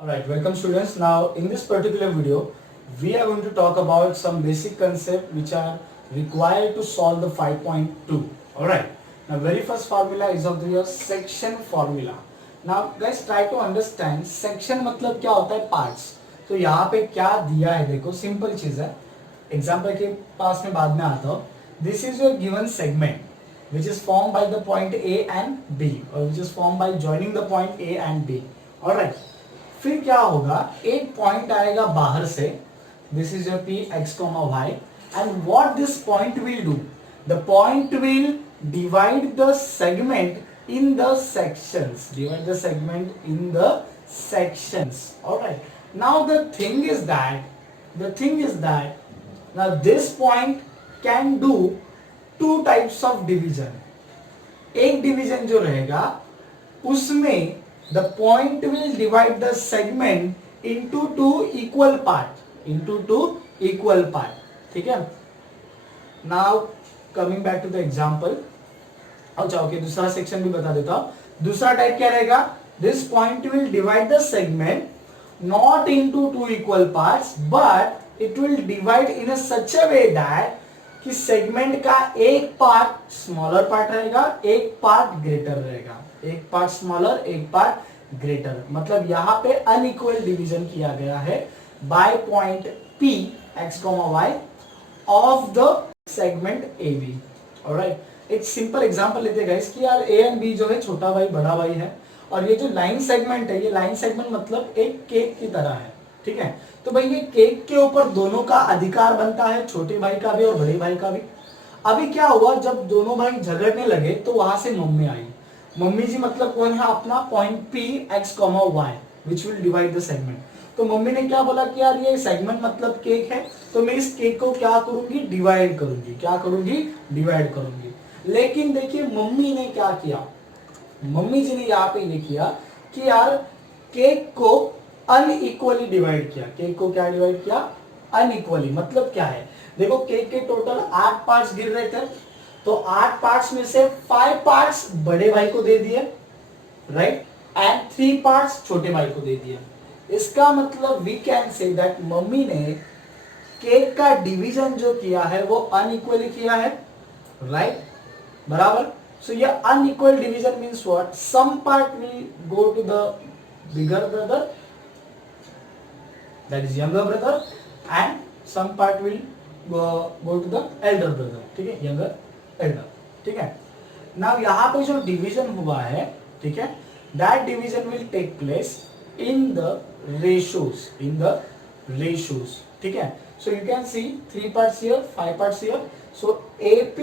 Alright, welcome students. Now in this particular video, we are going to talk about some basic concepts which are required to solve the 5.2. Alright, now very first formula is of your section formula. Now guys try to understand section मतलब क्या होता है parts. तो यहाँ पे क्या दिया है देखो simple चीज है. Example के पास में बाद में आता हूँ. This is your given segment which is formed by the point A and B or which is formed by joining the point A and B. Alright. फिर क्या होगा एक पॉइंट आएगा बाहर से this is your P X comma Y and what this point will do the point will divide the segment in the sections divide the segment in the sections alright now the thing is that now this point can do two types of division एक division जो रहेगा उसमें the point will divide the segment into two equal part ठीक है now coming back to the example अच्छा okay दूसरा section भी बता देता हूं दूसरा टाइप क्या रहेगा this point will divide the segment not into two equal parts but it will divide in a such a way that कि सेगमेंट का एक पार्ट स्मॉलर पार्ट रहेगा एक पार्ट ग्रेटर रहेगा एक पार्ट स्मॉलर एक पार्ट ग्रेटर मतलब यहाँ पे अनइक्वल डिवीजन किया गया है by point P x, y of the segment AB alright एक सिंपल एग्जांपल लेते हैं गाइस कि यार A एंड B जो है छोटा भाई बड़ा भाई है और ये जो लाइन सेगमेंट है ये लाइन सेगमेंट मतलब एक केक की तरह है ठीक है तो भाई ये केक के ऊपर दोनों का अधिकार बनता है छोटे भाई का भी और बड़े भाई का भी अभी क्या हुआ जब दोनों भाई झगड़ने लगे तो वहां से मम्मी आई मम्मी जी मतलब कौन है अपना point P x, y which will divide the segment तो मम्मी ने क्या बोला कि यार ये सेगमेंट मतलब केक है तो मैं इस केक को क्या करूंगी डिवाइड करूंगी लेकिन देखिए मम्मी ने क्या किया मम्मी जी ने यहाँ पे ये किया कि यार केक को अनइक्वली डिवाइड किया केक को क्या डिवाइड किया अनइक्वली मतलब क्या है देखो केक के टोटल 8 पार्ट्स गिर रहे थे तो 8 पार्ट्स में से 5 पार्ट्स बड़े भाई को दे दिए राइट एंड 3 पार्ट्स छोटे भाई को दे दिए इसका मतलब we can say that mummy ने केक का डिवीजन जो किया है वो अनइक्वली किया है राइट बराबर सो ये unequal division means what some part will go to the bigger brother that is younger brother and some part will go to the elder brother ठीक है younger elder ठीक है now यहाँ पे जो division हुआ है ठीक है that division will take place in the ratios ठीक है so you can see 3 parts here 5 parts here so AP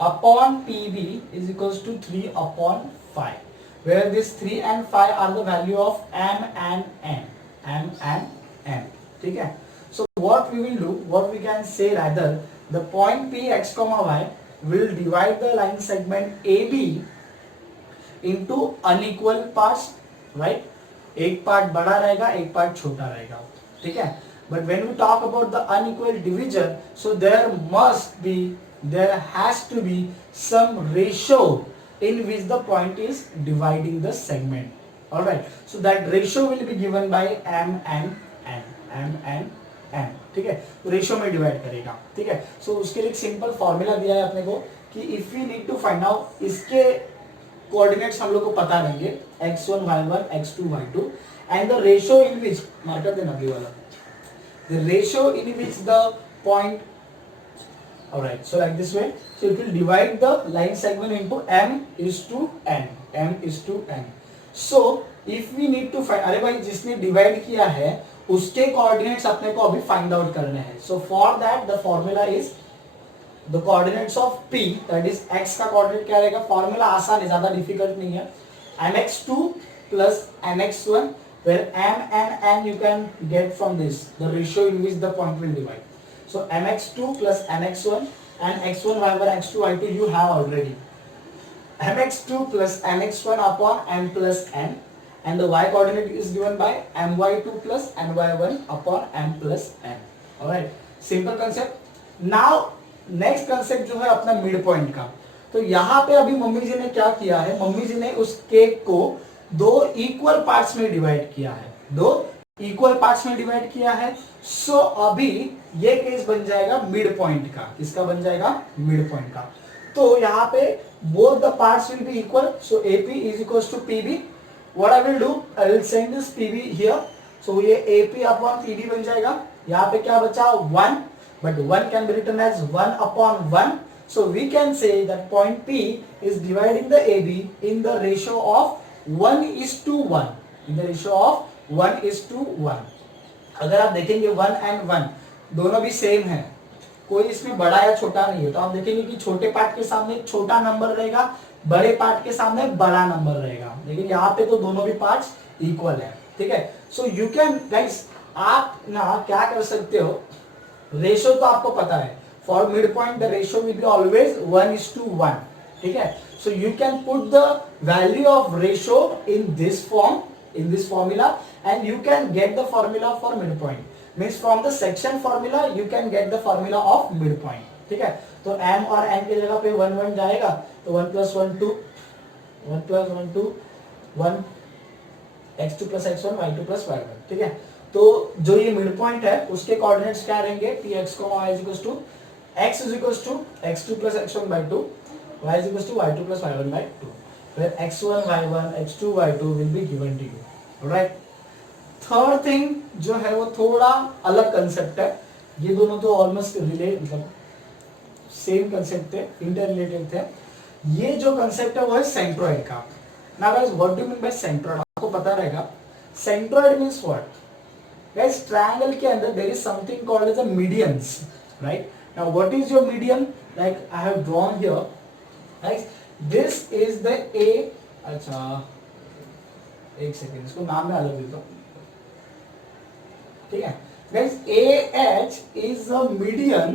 upon PB is equals to 3 upon 5 where this 3 and 5 are the value of M and N ठीक है so what we will do what we can say rather the point P x, y will divide the line segment AB into unequal parts right एक part बड़ा रहेगा एक part छोटा रहेगा ठीक है but when we talk about the unequal division so there has to be some ratio in which the point is dividing the segment alright so that ratio will be given by M and N ठीक है तो ratio में divide करेगा ठीक है सो उसके लिए एक सिंपल फॉर्मूला दिया है अपने को कि if we need to find out इसके कोऑर्डिनेट्स हम लोग को पता रहेंगे x1 y1 x2 y2 and the ratio in which marker देना अगली वाला the ratio in which the point alright so like this way so it will divide the line segment into m is to n so if we need to find अरे भाई जिसने divide किया है उसके coordinates अपने को अभी find out करने हैं so for that the formula is the coordinates of P that is x का कोऑर्डिनेट क्या रहेगा फॉर्मूला आसान है ज्यादा डिफिकल्ट नहीं है mx2 plus mx1 where m and n you can get from this the ratio in which the point will divide so mx2 plus mx1 and x1 y1 x2 y2 you have already mx2 plus mx1 upon m plus n and the y coordinate is given by my2 plus ny1 upon m plus n alright simple concept now next concept जो है अपना mid point का तो यहाँ पे अभी mummy जी ने क्या किया है मम्मी जी ने उस केक को दो इक्वल पार्ट्स में डिवाइड किया है, दो इक्वल पार्ट्स में डिवाइड किया है। सो अभी ये केस बन जाएगा मिड पॉइंट का। किसका बन जाएगा? मिड पॉइंट का। तो यहाँ पे both the parts will be equal, so AP is equals to PB। What I will do, I will send this PB here, so ये AP अपॉन PB बन जाएगा। यहाँ पे क्या बचा? 1, but 1 can be written as 1 upon 1. So we can say that point P is dividing the AB in the ratio of 1:1. In the ratio of 1:1. अगर आप देखेंगे 1 and 1 दोनों भी सेम है, कोई इसमें बड़ा या छोटा नहीं है, तो आप देखेंगे कि छोटे पार्ट के सामने छोटा नंबर रहेगा, बड़े पार्ट के सामने बड़ा नंबर रहेगा। लेकिन यहाँ पे तो दोनों भी पार्ट्स इक्वल है, ठीक है। सो यू कैन गाइस, आप ना क्या कर सकते हो, रेशो तो आपको पता है, for mid point the ratio will be always 1:1, ठीक है। So you can put the value of ratio in this form, in this formula, and you can get the formula for midpoint. Means from the section formula you can get the formula of midpoint, ठीक है। तो m और n की जगह पे 1 1 जाएगा, तो 1 + 1 2, 1 + 1 2, 1 x2 + x1 y2 + y1, ठीक है। तो जो ये मिड पॉइंट है उसके कोऑर्डिनेट्स क्या रहेंगे? px, y = x = x2 + x1/2, y = y2 + y1/2, where x1 y1 x2 y2 will be given to you, right? Third thing जो है वो थोड़ा अलग कंसेप्ट है, ये दोनों तो ऑलमोस्ट रिलेट, मतलब सेम कंसेप्ट थे, इंटर रिलेटेड थे। ये जो कंसेप्ट है वो है सेंट्रोइड का। Now guys, what do you mean by centroid? आपको पता रहेगा centroid means what? Guys, triangle के अंदर there is something called as a medians, right? Now what is your median? Like I have drawn here, guys, this is the A, अच्छा एक second, इसको नाम में अलग देता हूं, ठीक है। Guys, AH is a median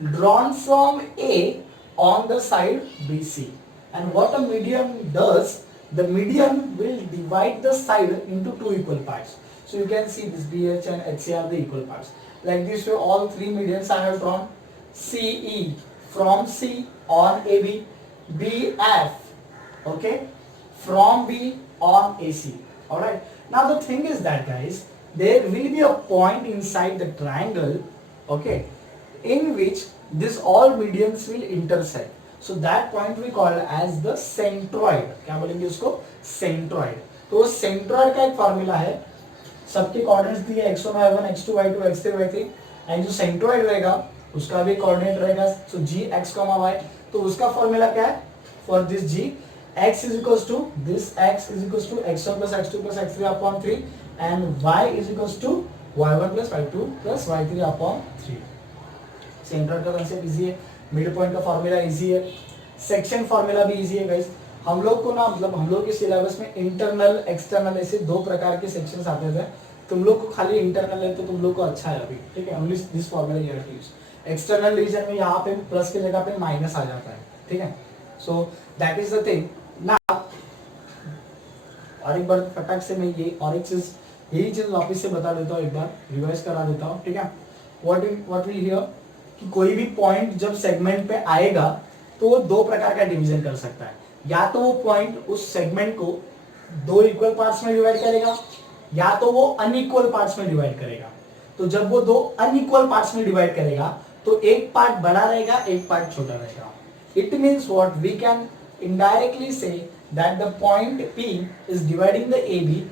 drawn from A on the side BC, and what a median does, the median will divide the side into two equal parts. So you can see this BH and HC are the equal parts. Like this way, all three medians I have drawn. CE from C on AB, BF, okay, from B on AC. All right. Now the thing is that, guys, there will be a point inside the triangle, okay, in which this all medians will intersect. So that point we call as the centroid. क्या बोलेंगे उसको? Centroid. तो centroid का एक formula है, सबके coordinates दिए x1 y1 x2 y2 x3 y3, and जो सेंट्रोइड रहेगा उसका भी कोऑर्डिनेट रहेगा, सो g x, y। तो उसका फॉर्मूला क्या है for this g? x is equals to this, x is equals to x1 + x2 + x3 upon 3, and y is equals to y1 + y2 + y3 upon 3. Centroid का concept easy है, mid point का formula easy है, section formula भी easy है guys. हम लोग को ना, मतलब हम लोग के सिलेबस में इंटरनल एक्सटर्नल ऐसे दो प्रकार के सेक्शंस आते थे। तुम लोग को खाली इंटरनल है तो तुम लोग को अच्छा है अभी, ठीक है। Only this formula you have to use. External division में यहाँ पे प्लस की जगह पे माइनस आ जाता है, ठीक है। So that is the thing ना। और एक बार फटाक से मैं ये और एक चीज, यही चीज वापस से बता देता हूँ, एक बार रिवाइज करा देता हूँ, ठीक है। व्हाट विल हियर कि कोई भी पॉइंट जब सेगमेंट पे आएगा तो वो दो प्रकार का डिवीजन कर सकता है। या तो वो पॉइंट उस सेगमेंट को दो इक्वल पार्ट्स में डिवाइड करेगा, या तो वो अनइक्वल पार्ट्स में डिवाइड करेगा। तो जब वो दो अनइक्वल पार्ट्स में डिवाइड करेगा तो एक पार्ट बड़ा रहेगा, एक पार्ट छोटा रहेगा। It means what? We can indirectly say that the point P is dividing the AB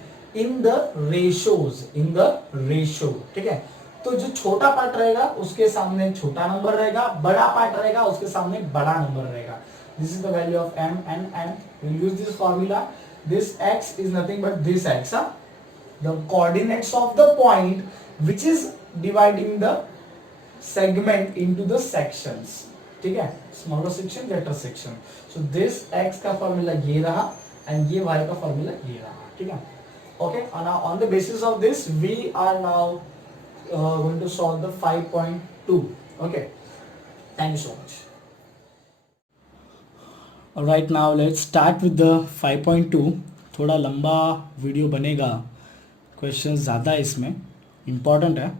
in the ratios, in the ratio, ठीक है। तो जो छोटा पार्ट रहेगा उसके सामने छोटा नंबर रहेगा, बड़ा पार्ट रहेगा उसके सामने बड़ा नंबर रहेगा। This is the value of m and n. We'll use this formula. This x is nothing but this x, the coordinates of the point which is dividing the segment into the sections, ठीक है। Smaller section, greater section. So this x का formula ये रहा and ये y का formula ये रहा, ठीक है। Okay, on the basis of this we are now going to solve the 5.2. Okay, thank you so much. Alright, now let's start with the 5.2. थोड़ा लंबा वीडियो बनेगा, क्वेश्चन ज़्यादा है इसमें, इम्पॉर्टेंट है।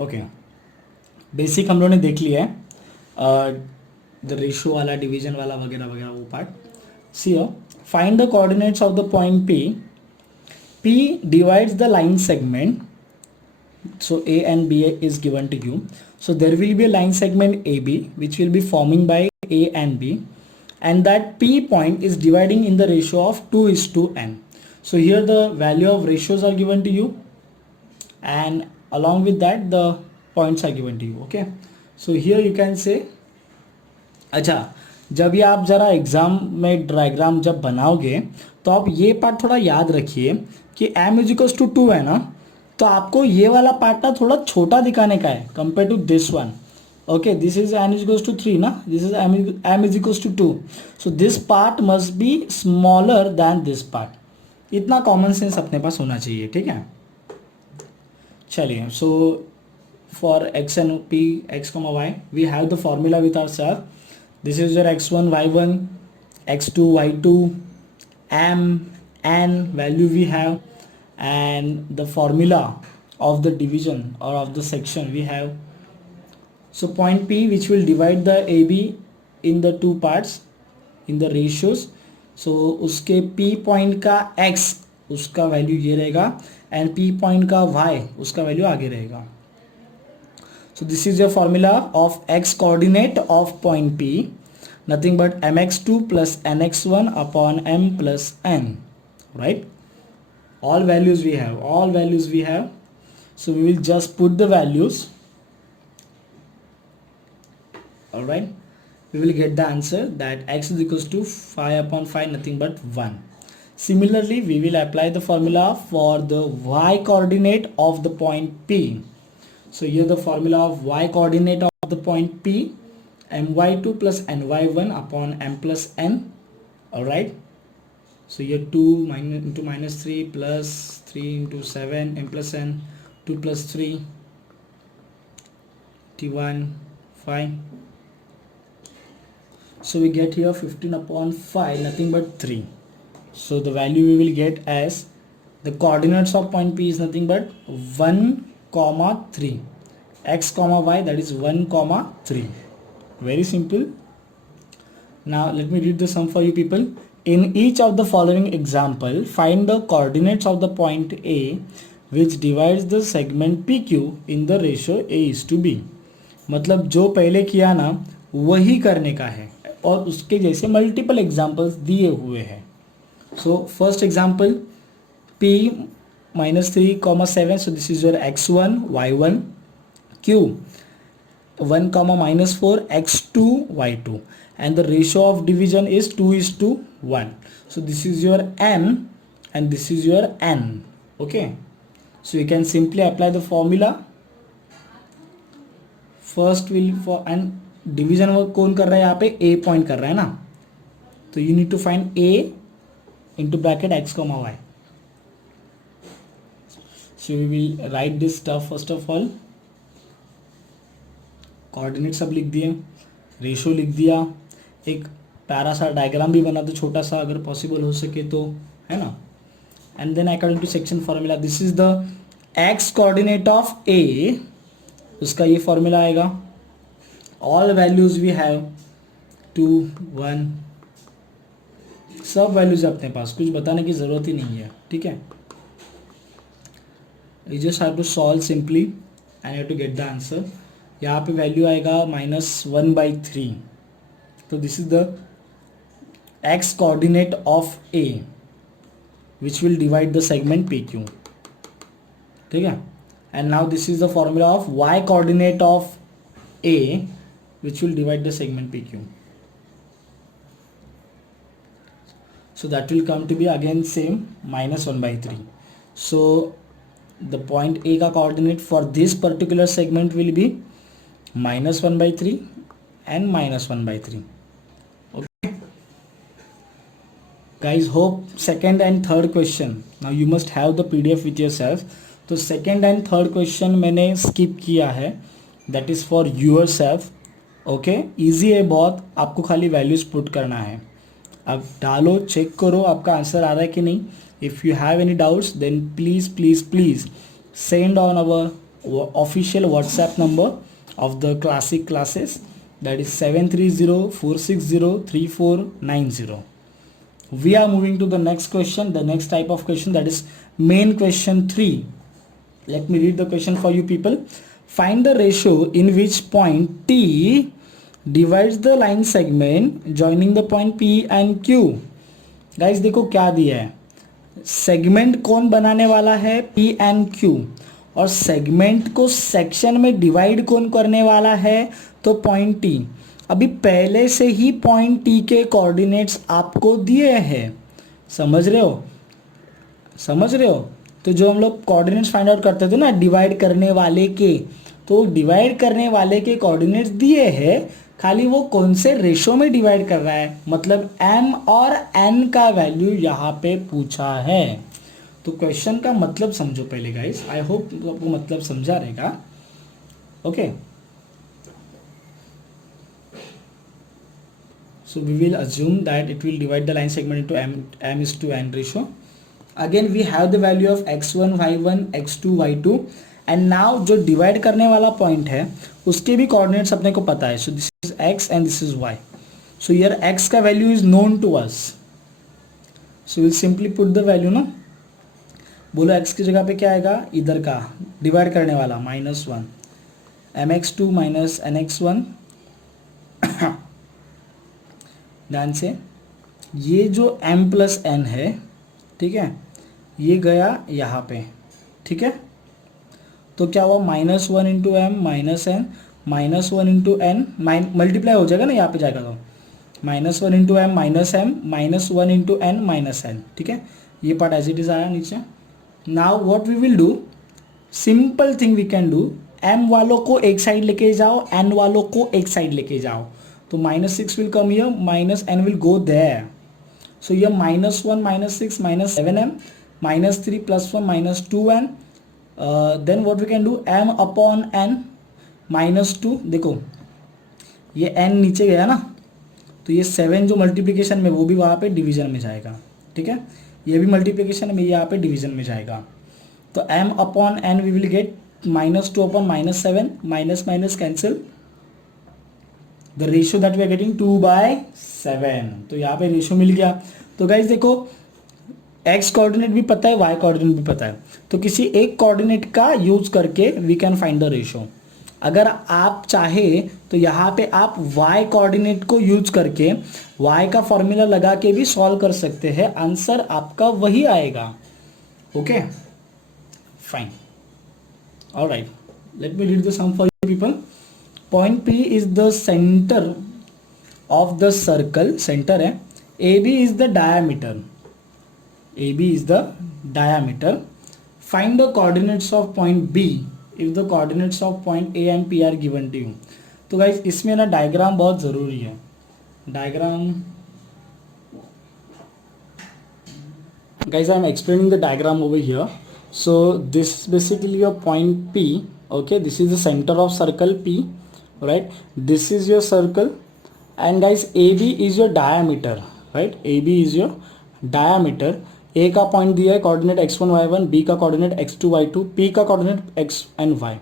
ओके, बेसिक हम लोगों ने देख लिया है, द रेशो वाला, डिवीजन वाला वगैरह वगैरह वो part. See find the coordinates of the point P. P divides the line segment. So A and B is given to you. So there will be a line segment AB which will be forming by A and B, and that P point is dividing in the ratio of 2:n. So here the value of ratios are given to you, and along with that the points are given to you. Okay, so here you can say, अच्छा जब ये आप ज़रा exam में diagram जब बनाओगे तो आप ये पार्ट थोड़ा याद रखिए कि m इज इक्वल्स टू 2 है ना, तो आपको ये वाला पार्ट ना थोड़ा छोटा दिखाने का है compare to this one. Okay, this is n is equals to 3 ना, this is m is equals to 2. So this part must be smaller than this part. इतना कॉमन सेंस अपने पास होना चाहिए. ठीक है, चलिए. So for x and p, x, y, we have the formula with ourselves. This is your x1, y1, x2, y2, m, n value we have, and the formula of the division or of the section we have. So point P which will divide the AB in the two parts in the ratios. So उसके P point का x उसका value ये रहेगा and P point का y उसका value आगे रहेगा. So this is your formula of x coordinate of point P, nothing but mx2 plus nx1 upon m plus n, right? All values we have. So we will just put the values. All right, we will get the answer that x is equals to 5 upon 5, nothing but 1. Similarly, we will apply the formula for the y coordinate of the point P. So here the formula of y coordinate of the point P, my2 plus ny1 upon m plus n. All right, so here 2 into minus 3 plus 3 into 7 m plus n, 2 plus 3 t1 5. So we get here 15 upon 5, nothing but 3. So the value we will get as the coordinates of point P is nothing but 1, 3, x, y, that is 1, 3. Very simple. Now let me read the sum for you people. In each of the following example, find the coordinates of the point A which divides the segment PQ in the ratio A is to B. मतलब जो पहले किया ना वही करने का है और उसके जैसे मल्टीपल एग्जाम्पल्स दिए हुए हैं. So first example P -3, 7. So this is your x1, y1, q 1, -4, x2, y2, and the ratio of division is 2:1. So this is your m and this is your n. Okay, so you can simply apply the formula. First will for and division work कौन कर रहा है यहाँ पे, ए point कर रहा है ना, तो you need to find A into bracket X comma Y. So we will write this stuff. First of all coordinate सब लिख दिए, रेशियो लिख दिया, एक प्यारा सा डायग्राम भी बना दो छोटा सा अगर पॉसिबल हो सके तो, है ना. And then according to section formula, this is the x coordinate of A, उसका ये फॉर्मूला आएगा. All values we have 2, 1, सब वैल्यूज अपने पास, कुछ बताने की ज़रूरत ही नहीं है. ठीक है, you just have to solve simply and have to get the answer. यहाँ पे वैल्यू आएगा -1/3. तो this is the x coordinate of A which will divide the segment PQ. ठीक है, and now this is the formula of Y coordinate of A which will divide the segment PQ. So that will come to be again same -1/3. So the point A का coordinate for this particular segment will be -1/3 and -1/3. Okay guys, hope second and third question, now you must have the PDF with yourself. तो second and third question मैंने skip किया है, that is for yourself. Okay, easy है बहुत, आपको खाली values put करना है. अब डालो, चेक करो आपका आंसर आ रहा है कि नहीं. If you have any doubts then please please please send on our official WhatsApp number of the classic classes, that is 7304603490. We are moving to the next question, the next type of question, that is main question 3. Let me read the question for you people. Find the ratio in which point T divides the line segment joining the point P and Q. Guys देखो क्या दिया है, segment कौन बनाने वाला है, P and Q, और segment को सेक्शन में डिवाइड कौन करने वाला है, तो पॉइंट T. अभी पहले से ही पॉइंट T के कोऑर्डिनेट्स आपको दिए हैं, समझ रहे हो, समझ रहे हो. तो जो हम लोग कोऑर्डिनेट्स फाइंड आउट करते थे ना डिवाइड करने वाले के, तो डिवाइड करने वाले के कोऑर्डिनेट्स दिए हैं, खाली वो कौन से रेशो में डिवाइड कर रहा है, मतलब m और n का वैल्यू यहाँ पे पूछा है. तो क्वेश्चन का मतलब समझो पहले गाइस, आई होप आपको मतलब समझा रहेगा. Okay, so we will assume that it will divide the line segment into m is to n ratio. Again we have the value of x1 y1 x2 y2 and now जो divide करने वाला point है उसके भी coordinates अपने को पता है. So this is x and this is y. So here x का value is known to us, so will simply put the value ना. बोलो x की जगह पे क्या आएगा, इधर का डिवाइड करने वाला -1 mx2 माइनस nx1. ध्यान से, ये जो m प्लस n है, ठीक है, ये गया यहाँ पे, ठीक है. तो क्या हुआ, -1 into M minus N, -1 into N multiply हो जाएगा ना, यहाँ पे जाएगा तो -1 into M minus M -1 into N minus N, ठीक है. ये पार्ट एज इट इज आया नीचे. Now what we will do, simple thing we can do, m वालों को एक साइड लेके जाओ, n वालों को एक साइड लेके जाओ. तो -6 will come here, -n will go there. So ये -1 -6 -7m -3 +1 -2n. Then what we can do, m upon n -2. देखो ये n नीचे गया ना, तो ये 7 जो मल्टीप्लिकेशन में वो भी वहाँ पे डिवीजन में जाएगा, ठीक है. ये भी मल्टीप्लिकेशन में यहाँ पे डिवीजन में जाएगा. तो m upon n we will get -2 upon -7, minus minus cancel, the ratio that we are getting 2/7. तो यहाँ पे रेशियो मिल गया. तो गाइज देखो x कोऑर्डिनेट भी पता है, y कोऑर्डिनेट भी पता है, तो किसी एक कोऑर्डिनेट का यूज करके we can find the ratio. अगर आप चाहे तो यहाँ पे आप y कोऑर्डिनेट को यूज करके y का फॉर्मूला लगा के भी सॉल्व कर सकते हैं, आंसर आपका वही आएगा. Okay fine, alright, let me read the sum for you people. Point P is the centre of the circle, centre है. AB is the diameter. AB is the diameter. Find the coordinates of point B if the coordinates of point A and P are given to you. तो guys इसमें ना diagram बहुत ज़रूरी है. Diagram guys, I am explaining the diagram over here. So this is basically your point P. Okay, this is the center of circle P, right? This is your circle, and guys AB is your diameter. Right, A B is your diameter. A का point दिया है coordinate x1 y1, B का coordinate x2 y2, P का coordinate x and y.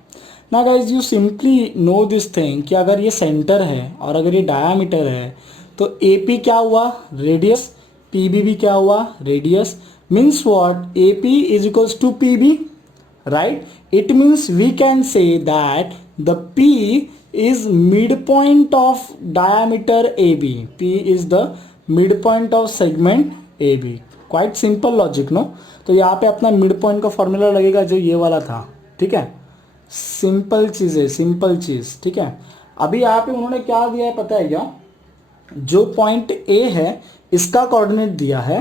ना guys you simply know this thing कि अगर ये centre है और अगर ये डायामीटर है तो ए पी क्या हुआ, रेडियस, पी बी भी क्या हुआ, radius. Means what, A P is equals to P B, right. It means we can say that the P is mid point of diameter A B. P is the mid point of segment A B. Quite simple logic no. तो यहाँ पे अपना mid point का formula लगेगा जो ये वाला था, ठीक है. सिंपल चीज़ है, सिंपल चीज़, ठीक है. अभी यहाँ पे उन्होंने क्या दिया है पता है क्या, जो पॉइंट ए है इसका कोऑर्डिनेट दिया है,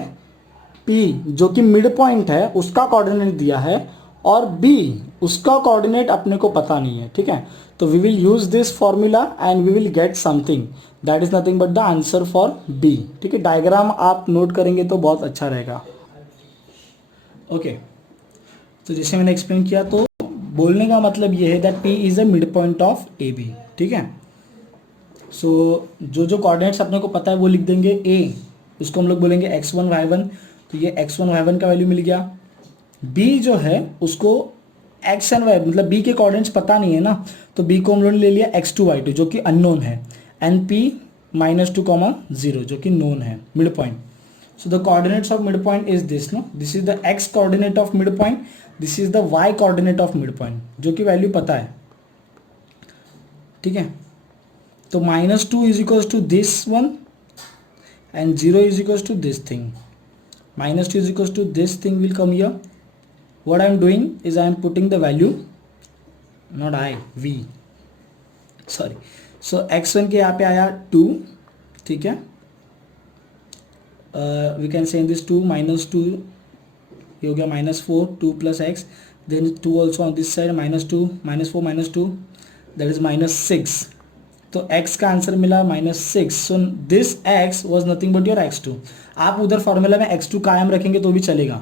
पी जो कि मिड पॉइंट है उसका कोऑर्डिनेट दिया है, और बी उसका कोऑर्डिनेट अपने को पता नहीं है, ठीक है. तो we will use this formula and we will get something that is nothing but the answer for B, ठीक है. डायग्राम आप नोट करेंगे तो बहुत अच्छा रहेगा. ओके, तो जैसे मैंने एक्सप्लेन किया, तो बोलने का मतलब ये है that P is a mid point of A B, ठीक है. सो जो कोऑर्डिनेट्स अपने को पता है वो लिख देंगे. ए उसको हम लोग बोलेंगे x1 y1, तो ये x1 y1 का वैल्यू मिल गया. बी जो है उसको x एंड y, मतलब बी के कोऑर्डिनेट्स पता नहीं है ना, तो बी को हम लोगों ने ले लिया x2 y2 जो कि अननोन है, एंड p -2, 0 जो कि नोन है, mid point. So the coordinates of midpoint is this, no? This is the x coordinate of midpoint. This is the y coordinate of midpoint, जो कि वैल्यू पता है, ठीक है. तो -2 is equals to this one and 0 is equals to this thing. -2 is equals to this thing will come here. What I am doing is I am putting the value, not I, v, sorry. So x1 के यहाँ पे आया 2, ठीक है. We can say in this 2 -2 ये हो गया -4, 2 plus x, then 2 also on this side, -2 -4 -2 that is -6. तो x का आंसर मिला -6. So this x was nothing but your x2. आप उधर फॉर्मूला में x2 कायम रखेंगे तो भी चलेगा,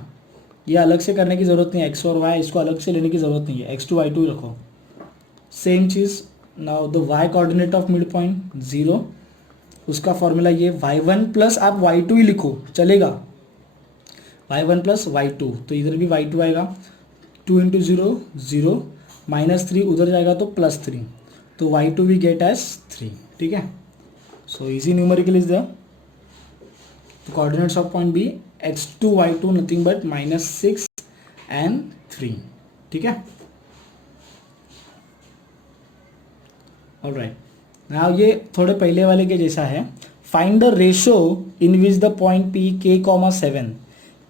ये अलग से करने की ज़रूरत नहीं है. x और y इसको अलग से लेने की ज़रूरत नहीं है, x2 y2 रखो. Same cheese. Now the y coordinate of mid point 0, उसका फॉर्मूला ये y1 प्लस आप y2 ही लिखो चलेगा, y1 प्लस y2. तो इधर भी y2 आएगा, 2 इंटू 0 0, -3 उधर जाएगा तो +3, तो y2 वी गेट एज 3, ठीक है. So easy numerical is the coordinates of point B x2 y2 nothing but -6 and 3, ठीक है. ऑलराइट, नाउ ये थोड़े पहले वाले के जैसा है. Find the ratio in which the point P k, 7,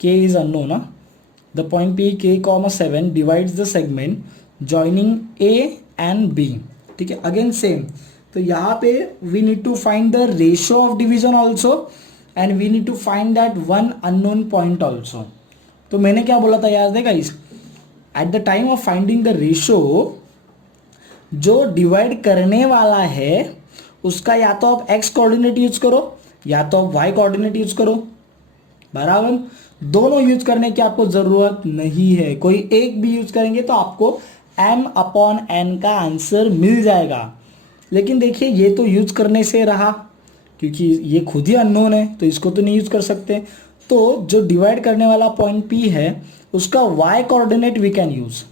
k is unknown ना. The point P k, 7 divides the segment joining a and b, ठीक है. अगेन सेम, तो यहाँ पे we need to find the ratio of division also and we need to find that one unknown point also. तो मैंने क्या बोला था याद है guys, at the time of finding the ratio, जो डिवाइड करने वाला है उसका या तो आप x कोऑर्डिनेट यूज करो या तो आप y कोऑर्डिनेट यूज करो, बराबर. दोनों यूज करने की आपको जरूरत नहीं है, कोई एक भी यूज करेंगे तो आपको m/n का आंसर मिल जाएगा. लेकिन देखिए ये तो यूज करने से रहा, क्योंकि ये खुद ही अननोन है तो इसको तो नहीं यूज कर सकते. तो जो डिवाइड करने वाला पॉइंट P है उसका y coordinate we can use,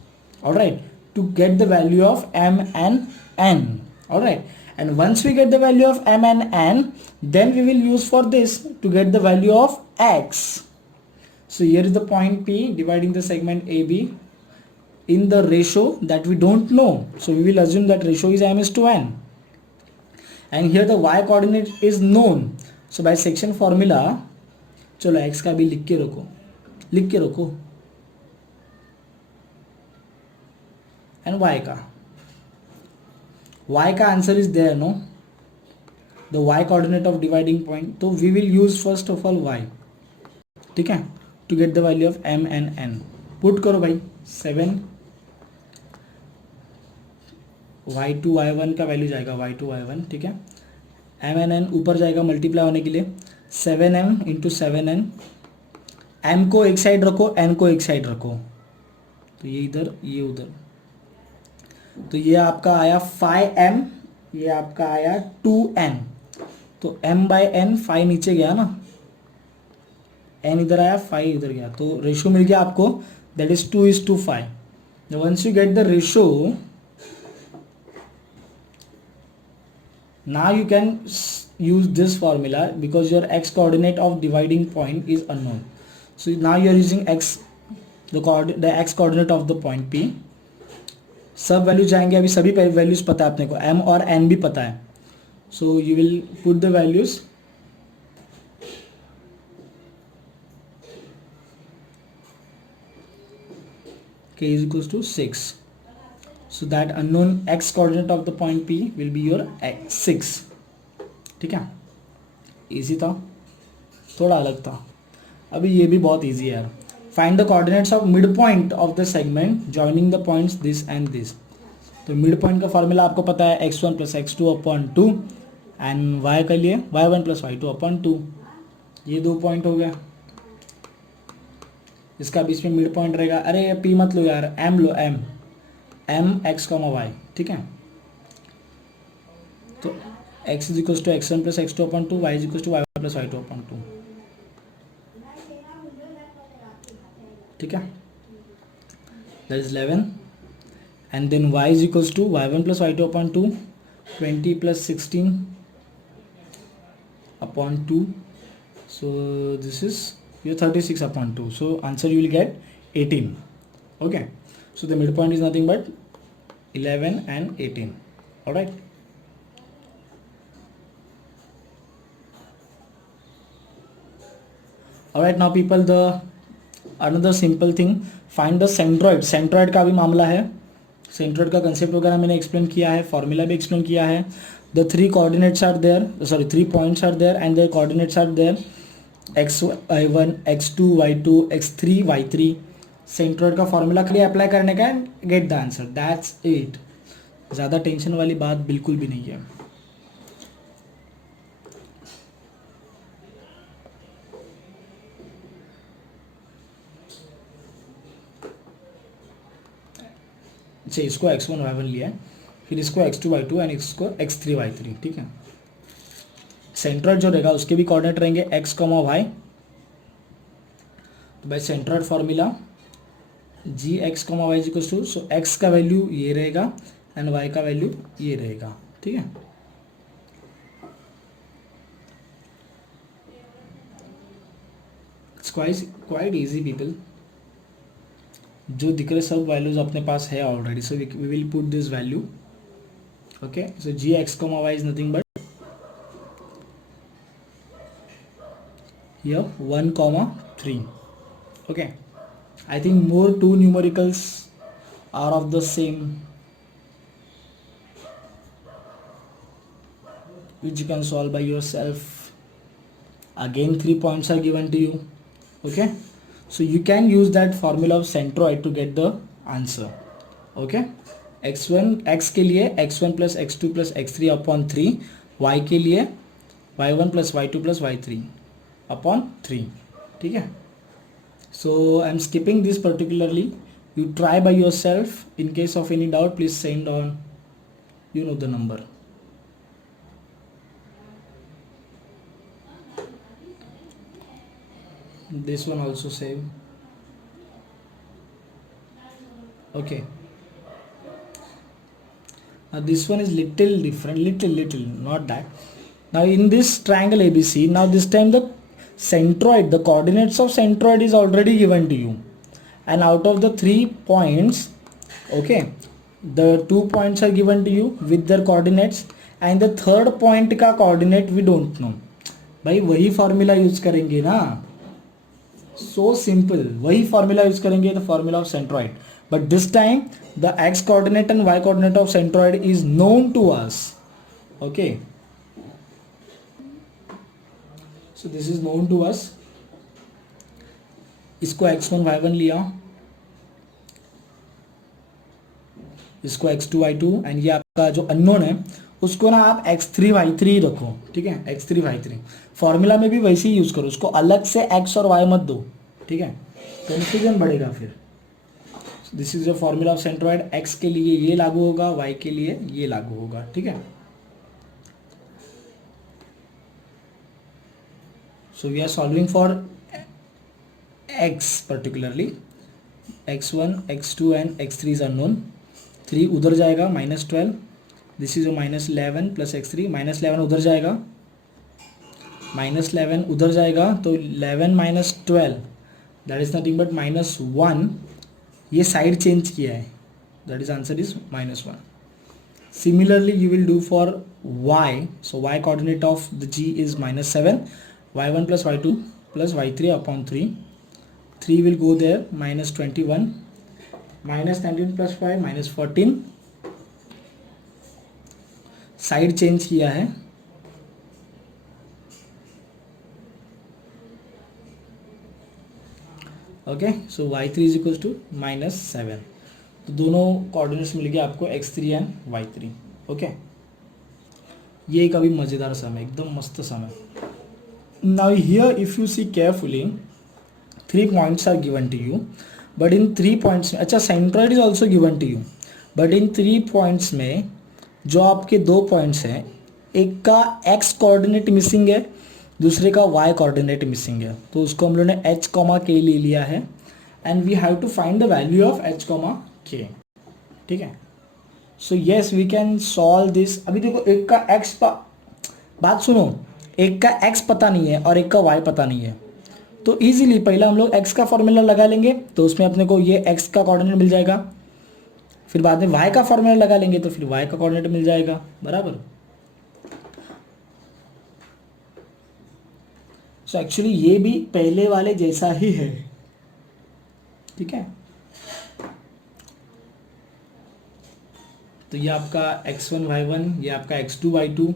alright, to get the value of m and n. All right, and once we get the value of m and n, then we will use for this to get the value of x. So here is the point P dividing the segment AB in the ratio that we don't know, so we will assume that ratio is m/n. And here the y coordinate is known, so by section formula, चलो x का भी लिख के रखो and y का answer is there, no, the y coordinate of dividing point. तो we will use first of all y, ठीक है, to get the value of m and n. Put करो भाई, 7 y2 y1 का वैल्यू जाएगा y2 y1, ठीक है. m and n ऊपर जाएगा मल्टीप्लाई होने के लिए, 7m इंटू 7n. m को एक साइड रखो, n को एक साइड रखो, तो ये इधर ये उधर, तो ये आपका आया 5m, ये आपका आया 2n. तो m/n 5 नीचे गया ना, n इधर आया 5 इधर गया, तो रेशियो मिल गया आपको, that is 2:5. Once you get the ratio, now you can use this formula because your x coordinate of dividing point is unknown. So now you are using x, the x coordinate of the point P. सब value जाएंगे, अभी सभी values पता है अपने को, m और n भी पता है. So you will put the values, k is equals to 6. So that unknown x coordinate of the point P will be your 6. ठीक है, इजी था, थोड़ा अलग था. अभी ये भी बहुत इजी है यार. Find the coordinates of midpoint of the segment joining the points this and this. तो midpoint का फॉर्मूला आपको पता है, x1 plus x2 upon 2 and y के लिए y1 plus y2 upon 2. ये 2 पॉइंट हो गया, इसका बीच में मिड पॉइंट रहेगा. अरे p मत लो यार, m लो, m x, y, ठीक है. तो x is equals to x1 plus x2 upon 2, y is equals to y1 plus y2 upon 2, ठीक है. That is 11 and then y is equals to y1 plus y2 upon 2, 20 plus 16 upon 2, So this is your 36/2. So answer you will get 18. Okay. So the midpoint is nothing but 11 and 18. Alright. Alright, now people, the another simple thing, find the centroid. Centroid का भी मामला है. Centroid का concept वगैरह मैंने explain किया है, formula भी एक्सप्लेन किया है. The 3 coordinates are there, sorry 3 points are there and the coordinates are there x1 x2 y2 x3 y3. Centroid का फॉर्मूला खाली अप्लाई करने का and get the answer, that's it. ज़्यादा टेंशन वाली बात बिल्कुल भी नहीं है. अच्छा, इसको x1 y1 लिया है, फिर इसको x2 y2 एंड इसको x3 y3. ठीक है. सेंट्रोइड जो रहेगा उसके भी कोऑर्डिनेट रहेंगे x, y. तो by centroid formula G X comma Y equals to, so X का वैल्यू ये रहेगा एंड वाई का वैल्यू ये रहेगा. ठीक है. It's quite easy people. जो दिख रहे सब वैल्यूज अपने पास है already, so we will put this value. Okay. So G X comma Y is nothing but here 1, 3. Okay, I think more two numericals are of the same, which you can solve by yourself. Again 3 points are given to you. Okay, so you can use that formula of centroid to get the answer. Okay, x1 x के लिए x1 plus x2 plus x3 upon 3, y के लिए y1 plus y2 plus y3 upon 3. ठीक है. So I am skipping this particularly. You try by yourself. In case of any doubt, please send on, you know the number. This one also same. Okay. Now this one is little different, little, not that. Now in this triangle ABC, now this time the centroid, the coordinates of centroid is already given to you, and out of the 3 points, okay, the 2 points are given to you with their coordinates and the third point का coordinate we don't know. भाई वही formula use करेंगे ना, so simple. वही formula use करेंगे, the formula of centroid, but this time the x coordinate and y coordinate of centroid is known to us. Okay, so this is known to us. इसको x1 y1 लिया, इसको x2 y2 and ये आपका जो unknown है उसको ना आप x3 y3 रखो. ठीक है, x3 y3 फॉर्मूला में भी वैसे ही यूज करो, उसको अलग से x और y मत दो. ठीक है, कंफ्यूजन बढ़ेगा फिर. This is the formula of centroid. x के लिए ये लागू होगा, y के लिए ये लागू होगा. ठीक है. So we are solving for x particularly. x1, x2 and x3 is unknown. 3 उधर जाएगा -12. This is a -11 plus x3. -11 उधर जाएगा, -11 उधर जाएगा, तो 11 minus 12 that is nothing but -1. ये साइड चेंज किया है, that is answer is -1. Similarly you will do for y. So y coordinate of the g is -7. y1 plus y2 plus y3 upon 3. 3 will go there, -21, -19 plus 5 -14. Side change किया है. Okay, so y3 is equal to -7. तो दोनों coordinates मिल गए आपको x3 and y3. Okay, ये एक अभी मज़ेदार सम है, एकदम मस्त सम है. Now here if you see carefully, 3 points are given to you, but in 3 points में, अच्छा centroid is also given to you, but in 3 points में जो आपके 2 points हैं, एक का x coordinate मिसिंग है, दूसरे का y coordinate मिसिंग है, तो उसको हम लोगों ने h, k ले लिया है and we have to find the value of h, k. ठीक है. So yes we can solve this. अभी देखो एक का x, बात सुनो, एक का x पता नहीं है और एक का y पता नहीं है, तो इजीली पहला हम लोग x का फॉर्मूला लगा लेंगे, तो उसमें अपने को ये x का कोऑर्डिनेट मिल जाएगा, फिर बाद में y का फॉर्मूला लगा लेंगे तो फिर y का कोऑर्डिनेट मिल जाएगा, बराबर। सो एक्चुअली ये भी पहले वाले जैसा ही है, ठीक है। तो ये आपका x1 y1, ये आपका x2 y2,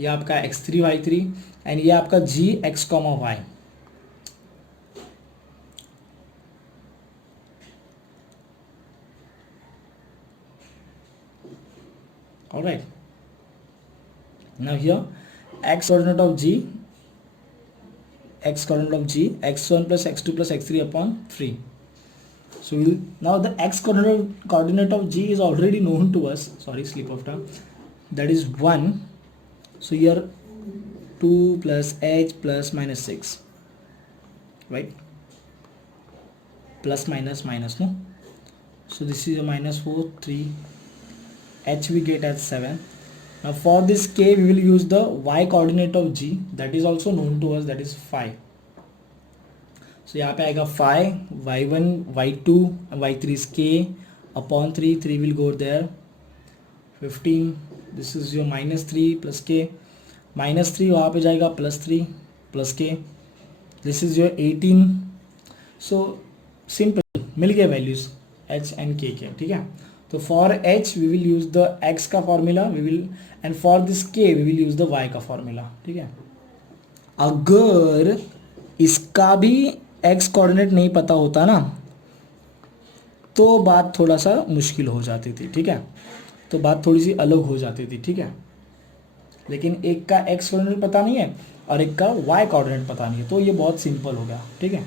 ये आपका x3 y3 एंड ये आपका g x, y। Alright, now here x coordinate of g, x1 plus x2 plus x3 upon 3. So now the x coordinate of g is already known to us, sorry, slip of tongue, that is 1. So here 2 plus h plus minus 6, right? Plus minus minus, no? So this is a minus 4, 3, h we get as 7. Now for this k we will use the y coordinate of g, that is also known to us, that is 5. So यहाँ पे आएगा 5, y1, y2, y3 is k upon 3, 3 will go there, 15, this is your minus 3 plus k, minus 3 वहाँ पे जाएगा plus 3 plus k, this is your 18. So simple, मिल गया values h and k के, ठीक है। तो for h we will use the x का formula, we will, and for this k we will use the y का formula, ठीक है। अगर इसका भी x कोऑर्डिनेट नहीं पता होता ना तो बात थोड़ा सा मुश्किल हो जाती थी, ठीक है, तो बात थोड़ी सी अलग हो जाती थी, ठीक है। लेकिन एक का x कोऑर्डिनेट पता नहीं है और एक का y कोऑर्डिनेट पता नहीं है, तो ये बहुत सिंपल हो गया, ठीक है।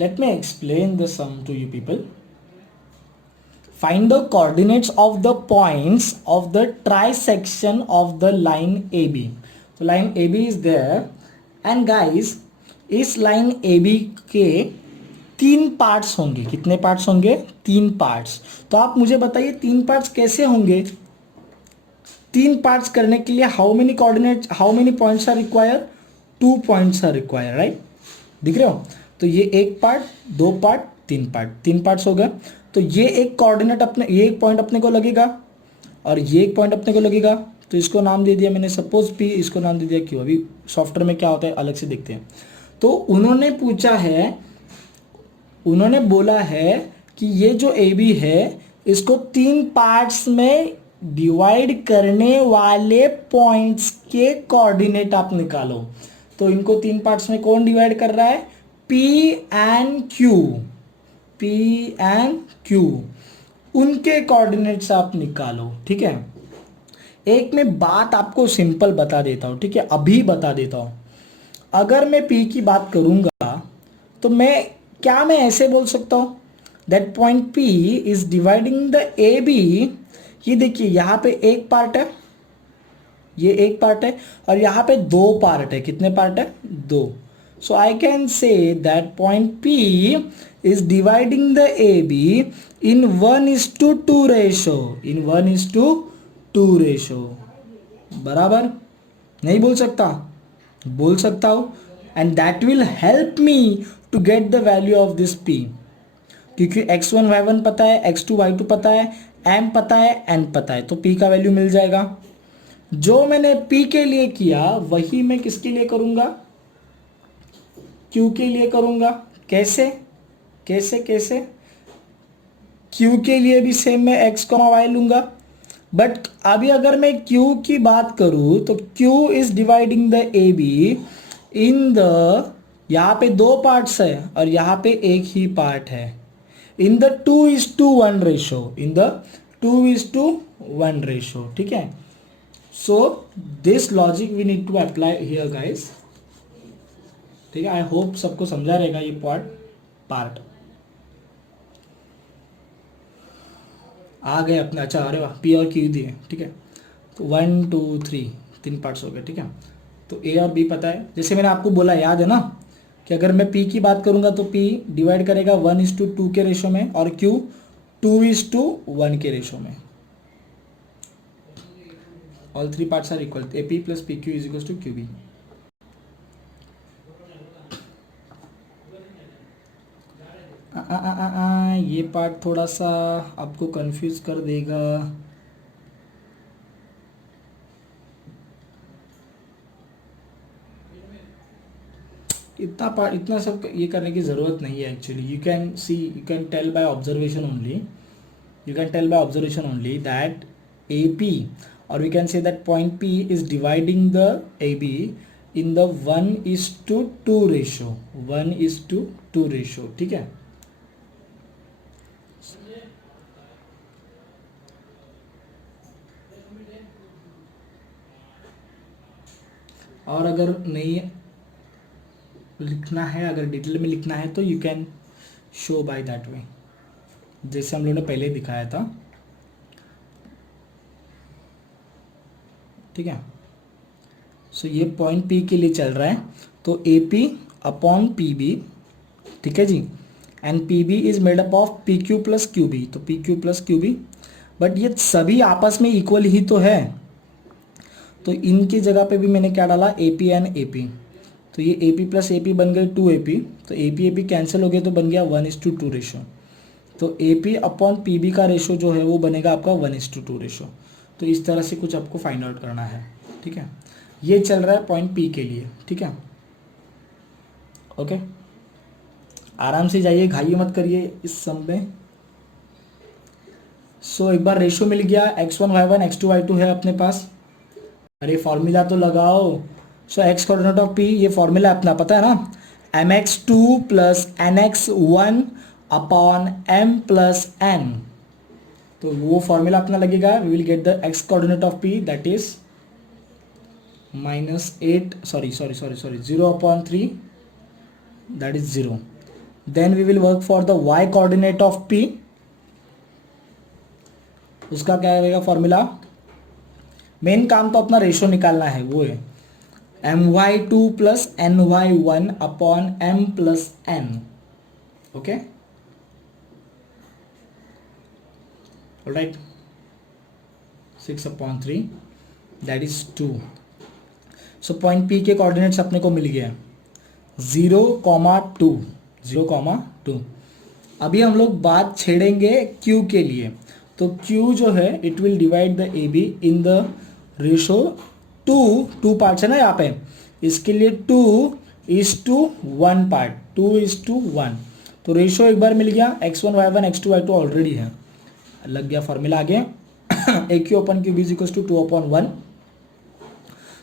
Let me explain the sum to you people. Find the coordinates of the points of the trisection of the line AB। तो line AB is there and guys इस लाइन AB के 3 पार्ट्स होंगे। कितने parts होंगे? 3 parts. तो आप मुझे बताइए 3 पार्ट्स कैसे होंगे? 3 पार्ट्स करने के लिए how many coordinates, how many points are require? 2 points are require, right? दिख रहे हो? तो ये 1 पार्ट, 2 पार्ट, 3 पार्ट, 3 पार्ट्स हो गए। तो ये एक कोऑर्डिनेट अपने, ये एक पॉइंट अपने को लगेगा और ये एक पॉइंट अपने को लगेगा, तो इसको नाम दे दिया मैंने सपोज P, इसको नाम दे दिया Q। अभी सॉफ्टवेयर में क्या होता है अलग से देखते हैं। तो उन्होंने पूछा है, उन्होंने बोला है कि ये जो AB है इसको 3 पार्ट्स में डिवाइड करने वाले पॉइंट्स के कोऑर्डिनेट आप निकालो। तो इनको 3 पार्ट्स में कौन डिवाइड कर रहा है? P and Q, P and Q, उनके कोऑर्डिनेट्स आप निकालो, ठीक है। एक मैं बात आपको सिंपल बता देता हूं, ठीक है, अभी बता देता हूं। अगर मैं P की बात करूंगा तो मैं ऐसे बोल सकता हूं that point P is dividing the AB। ये देखिए यहाँ पे एक पार्ट है, ये एक पार्ट है और यहाँ पे 2 पार्ट है। कितने पार्ट है? 2। So I can say that point P is dividing the AB in 1:2 ratio, in 1:2 ratio. बराबर? नहीं बोल सकता? बोल सकता हूं। And that will help me to get the value of this P, क्योंकि x1 y1 पता है, x2 y2 पता है, m पता है, n पता है, तो P का वैल्यू मिल जाएगा। जो मैंने P के लिए किया वही मैं किसके लिए करूंगा? Q के लिए करूंगा। कैसे कैसे कैसे? Q के लिए भी सेम मैं x, y लूंगा। बट अभी अगर मैं Q की बात करूं तो Q is dividing the AB in the, यहाँ पे 2 पार्ट्स है और यहाँ पे एक ही पार्ट है, in the 2:1 ratio, in the 2:1 ratio, ठीक है। So this logic we need to apply here guys, ठीक है। आई होप सबको समझा रहेगा ये पार्ट आ गए अपने। अच्छा, अरे वाह, P और Q दिए, ठीक है। तो 1 2 3 3 पार्ट्स हो गए, ठीक है। तो A और B पता है, जैसे मैंने आपको बोला, याद है ना, कि अगर मैं P की बात करूंगा तो P डिवाइड करेगा 1:2 के रेशो में और Q 2:1 के रेशो में। All three parts are equal, A P plus P Q is equal to Q B. ये पार्ट थोड़ा सा आपको कंफ्यूज कर देगा। इतना सब ये करने की ज़रूरत नहीं है actually. You can see, you can tell by observation only, you can tell by observation only that AP, or we can say that point P is dividing the AB in the 1:2 ratio, 1:2 ratio, ठीक है। और अगर नहीं लिखना है, अगर detail में लिखना है तो you can show by that way, जैसे हम लोगों ने पहले दिखाया था, ठीक है। सो ये पॉइंट P के लिए चल रहा है, तो AP अपॉन PB, ठीक है जी, and PB is made up of PQ plus QB, तो PQ प्लस QB, बट ये सभी आपस में इक्वल ही तो है, तो इनकी जगह पे भी मैंने क्या डाला, AP एंड AP, तो ये AP प्लस AP बन गए 2AP, तो AP AP कैंसिल हो गए तो बन गया 1:2 रेशो, तो AP अपॉन PB का रेशो जो है वो बनेगा आपका 1:2 रेशो। तो इस तरह से कुछ आपको फाइंड आउट करना है, ठीक है। ये चल रहा है पॉइंट P के लिए, ठीक है। ओके, आराम से जाइए, घाई मत करिए इस सम में। सो एक बार रेशो मिल गया, x1 y1 x2 y2 है अपने पास। अरे फॉर्मूला तो लगाओ। So X coordinate of P, ये फॉर्मूला अपना पता है ना, mx2 plus nx1 upon m plus n, तो वो फॉर्मूला अपना लगेगा। We will get the x coordinate of P, that is -8 0/3, that is 0. Then we will work for the y coordinate of P, उसका क्या रहेगा फॉर्मूला। मेन काम तो अपना रेशो निकालना है, वो है my2 plus ny1 upon m plus n, okay, alright, 6/3, that is 2। So point P के कोऑर्डिनेट्स अपने को मिल गया 0,2, 0,2। अभी हम लोग बात छेड़ेंगे Q के लिए, तो Q जो है it will divide the AB in the ratio 2 parts है ना यहाँ पे, इसके लिए 2:1 पार्ट, 2:1, तो रेशो एक बार मिल गया, x1 y1 x2 y2 already है, लग गया फॉर्मूला आगे AQ upon QB is equal to 2/1।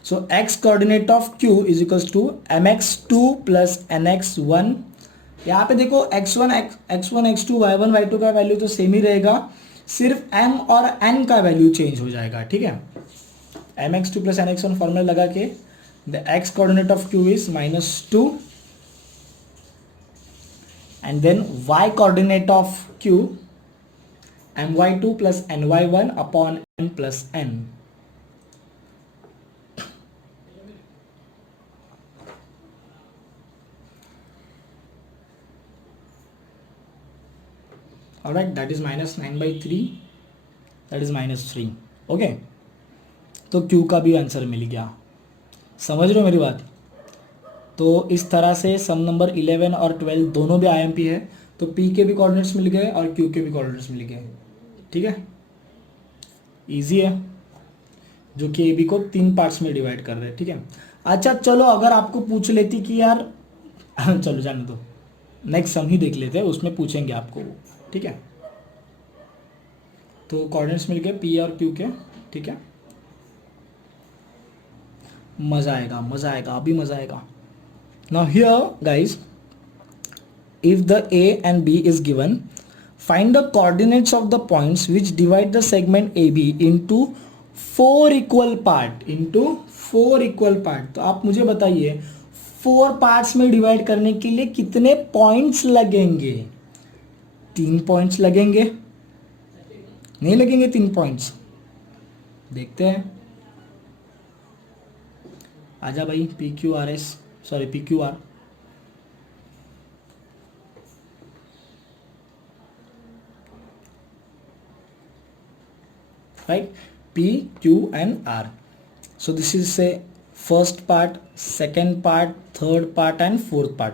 So x coordinate of Q is equals to mx2 plus nx1। यहाँ पे देखो x1 x2 y1 y2 का वैल्यू तो सेम ही रहेगा, सिर्फ m और n का वैल्यू चेंज हो जाएगा, ठीक है। mx2 plus nx1 फॉर्मूला लगा के the x coordinate of Q is -2 and then y coordinate of Q my2 plus ny1 upon m plus n। Alright, that is -9/3, that is -3, okay. तो Q का भी answer मिल गया, समझ रहे हो मेरी बात। तो इस तरह से सम नंबर 11 और 12 दोनों भी IMP है, तो P के भी कोऑर्डिनेट्स मिल गए और Q के भी कोऑर्डिनेट्स मिल गए, ठीक है, इजी है, जो कि AB को 3 पार्ट्स में डिवाइड कर रहे हैं, ठीक है। अच्छा चलो, अगर आपको पूछ लेती कि यार चलो जाने दो, नेक्स्ट सम ही देख लेते हैं, उसमें पूछेंगे आपको, ठीक है। तो कोऑर्डिनेट्स मिल गए P और Q के, ठीक है, मज़ा आएगा, मज़ा आएगा, अभी मज़ा आएगा। Now here guys, if the A and B is given, find the coordinates of the points which divide the segment AB into 4 equal part, into 4 equal part। तो आप मुझे बताइए 4 पार्ट्स में डिवाइड करने के लिए कितने पॉइंट्स लगेंगे? 3 पॉइंट्स लगेंगे, नहीं लगेंगे 3 पॉइंट्स? देखते हैं, आजा भाई, PQRS, sorry PQR, right, P Q and R। So this is say first part, second part, third part and fourth part.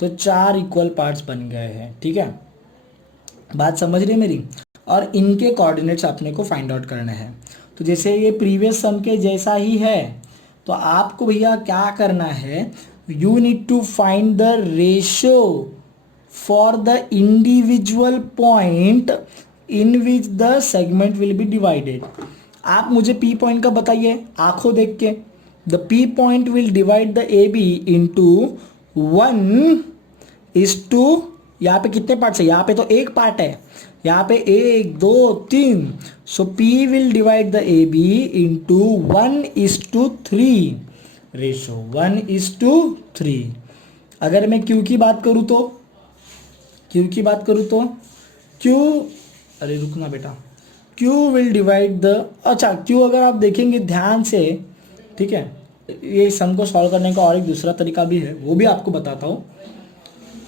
तो 4 इक्वल पार्ट्स बन गए हैं, ठीक है, बात समझ रही है मेरी। और इनके कोऑर्डिनेट्स अपने को फाइंड आउट करने हैं। तो जैसे ये प्रीवियस सम के जैसा ही है, तो आपको भैया क्या करना है, you need to find the ratio for the individual point in which the segment will be divided. आप मुझे पी पॉइंट का बताइए आंखों देख के। The P point will divide the A B into 1:, यहाँ पे कितने पार्ट्स है, यहाँ पे तो एक पार्ट है, यहाँ पे 1 2 3, so P will divide the A B into 1:3 ratio 1:3। अगर मैं क्यू की बात करूँ तो क्यू, अरे रुकना बेटा, क्यू विल डिवाइड द, अच्छा क्यू अगर आप देखेंगे ध्यान से, ठीक है, ये सम को सॉल्व करने का और एक दूसरा तरीका भी है, वो भी आपको बताता हूँ।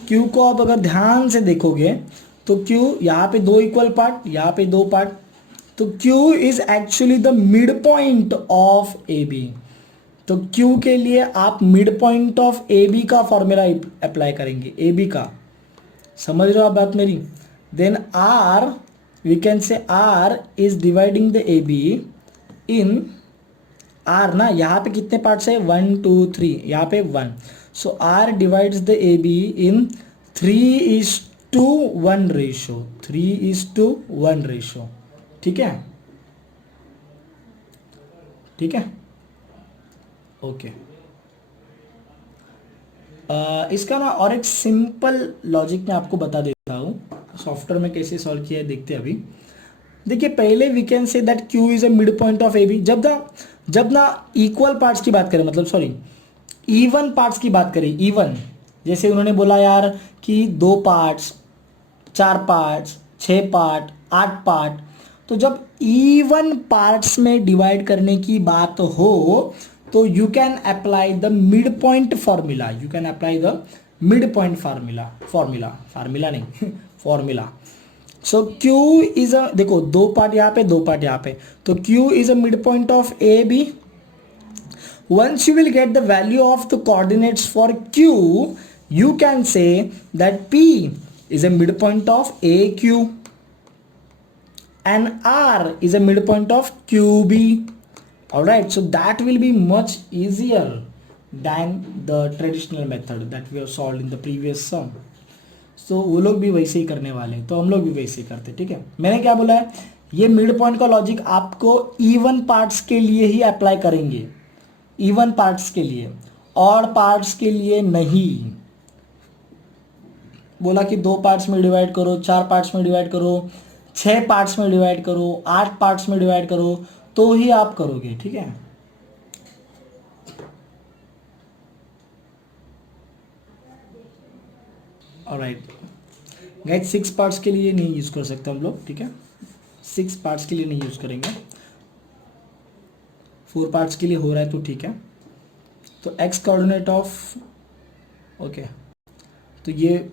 क्यू को आप अगर ध्यान से देखोगे तो क्यू, यहाँ पे 2 इक्वल पार्ट, यहाँ पे 2 पार्ट, तो Q is actually the mid point of A B. तो क्यू के लिए आप mid point of A B का फॉर्मूला अप्लाई करेंगे, ए बी का, समझ रहे हो आप बात मेरी। Then R, we can say R is dividing the A B in, R ना यहाँ पे कितने पार्ट्स है, 1 2 3, यहाँ पे 1, so R divides the A B in 3:1 ratio, 3:1 ratio, ठीक है, ठीक है, ओके। इसका ना और एक सिंपल लॉजिक मैं आपको बता देता हूँ, सॉफ्टवेयर में कैसे सॉल्व किया है देखते हैं अभी। देखिए पहले we can say that Q is a mid point of A B. जब ना इक्वल पार्ट्स की बात करें, मतलब सॉरी इवन पार्ट्स की बात करें, इवन, जैसे उन्होंने बोला यार कि 2 पार्ट्स, 4 पार्ट्स, 6 पार्ट, 8 पार्ट, तो जब इवन पार्ट्स में डिवाइड करने की बात हो तो you can apply the mid point formula, you can apply the mid point formula नहीं formula. So Q is a, देखो 2 पार्ट यहाँ पे, 2 पार्ट यहाँ पे, तो Q is a mid point of A B. Once you will get the value of the coordinates for Q, you can say that P is a midpoint of AQ and R is a midpoint of QB. Alright, so that will be much easier than the traditional method that we have solved in the previous sum. So वो लोग भी वैसे ही करने वाले हैं, तो हम लोग भी वैसे ही करते, ठीक है। मैंने क्या बोला है, ये मिड पॉइंट का लॉजिक आपको इवन पार्ट्स के लिए ही अप्लाई करेंगे, इवन पार्ट्स के लिए, ऑड पार्ट्स के लिए नहीं। बोला कि 2 पार्ट्स में डिवाइड करो, 4 पार्ट्स में डिवाइड करो, 6 पार्ट्स में डिवाइड करो, 8 पार्ट्स में डिवाइड करो, तो ही आप करोगे, ठीक है। ऑलराइट गाइस, 6 पार्ट्स के लिए नहीं यूज कर सकते हम लोग, ठीक है, 6 पार्ट्स के लिए नहीं यूज करेंगे, 4 पार्ट्स के लिए हो रहा है तो ठीक है। तो एक्स कोऑर्डिनेट ऑफ, ओके, तो ये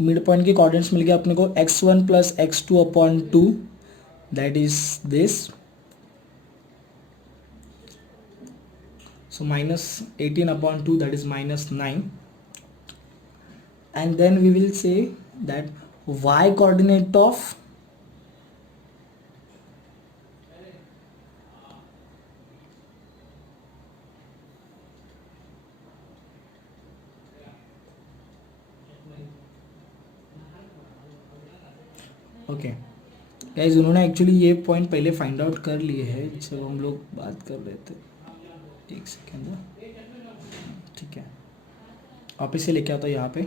मिड पॉइंट के कोऑर्डिनेट्स मिल गया अपने को, x1 + x2/2, that is this, so -18/2, that is -9, and then we will say that y coordinate of okay guys, उन्होंने एक्चुअली ये पॉइंट पहले फाइंड आउट कर लिए हैं जब हम लोग बात कर रहे थे, एक सेकेंड, ठीक है, वापस से लेके आता हूँ यहाँ पे।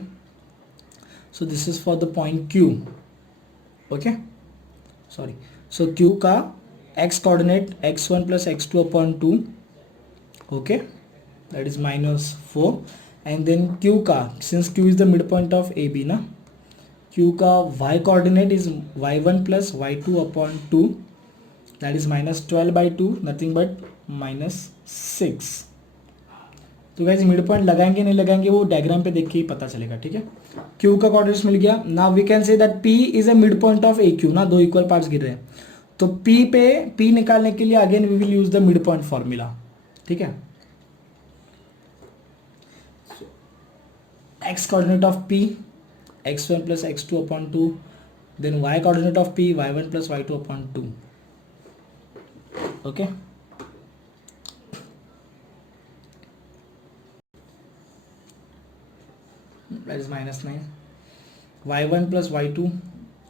So this is for the point Q, okay, sorry, so Q का x coordinate x1 + x2/2, okay, that is -4, and then Q का, since Q is the mid point of A B ना, Q का y coordinate is y1 + y2/2, that is -12/2, nothing but -6। तो guys mid point लगाएंगे नहीं लगाएंगे वो diagram पे देख के ही पता चलेगा, ठीक है। Q का कोऑर्डिनेट्स मिल गया। Now we can say that P is a mid point of AQ ना, 2 इक्वल पार्ट्स गिर रहे हैं, तो P निकालने के लिए again we will use the mid point formula, ठीक है. X coordinate of P, x1 plus x2 upon 2, then y coordinate of P, y1 plus y2 upon 2. Okay. That is minus 9. y1 plus y2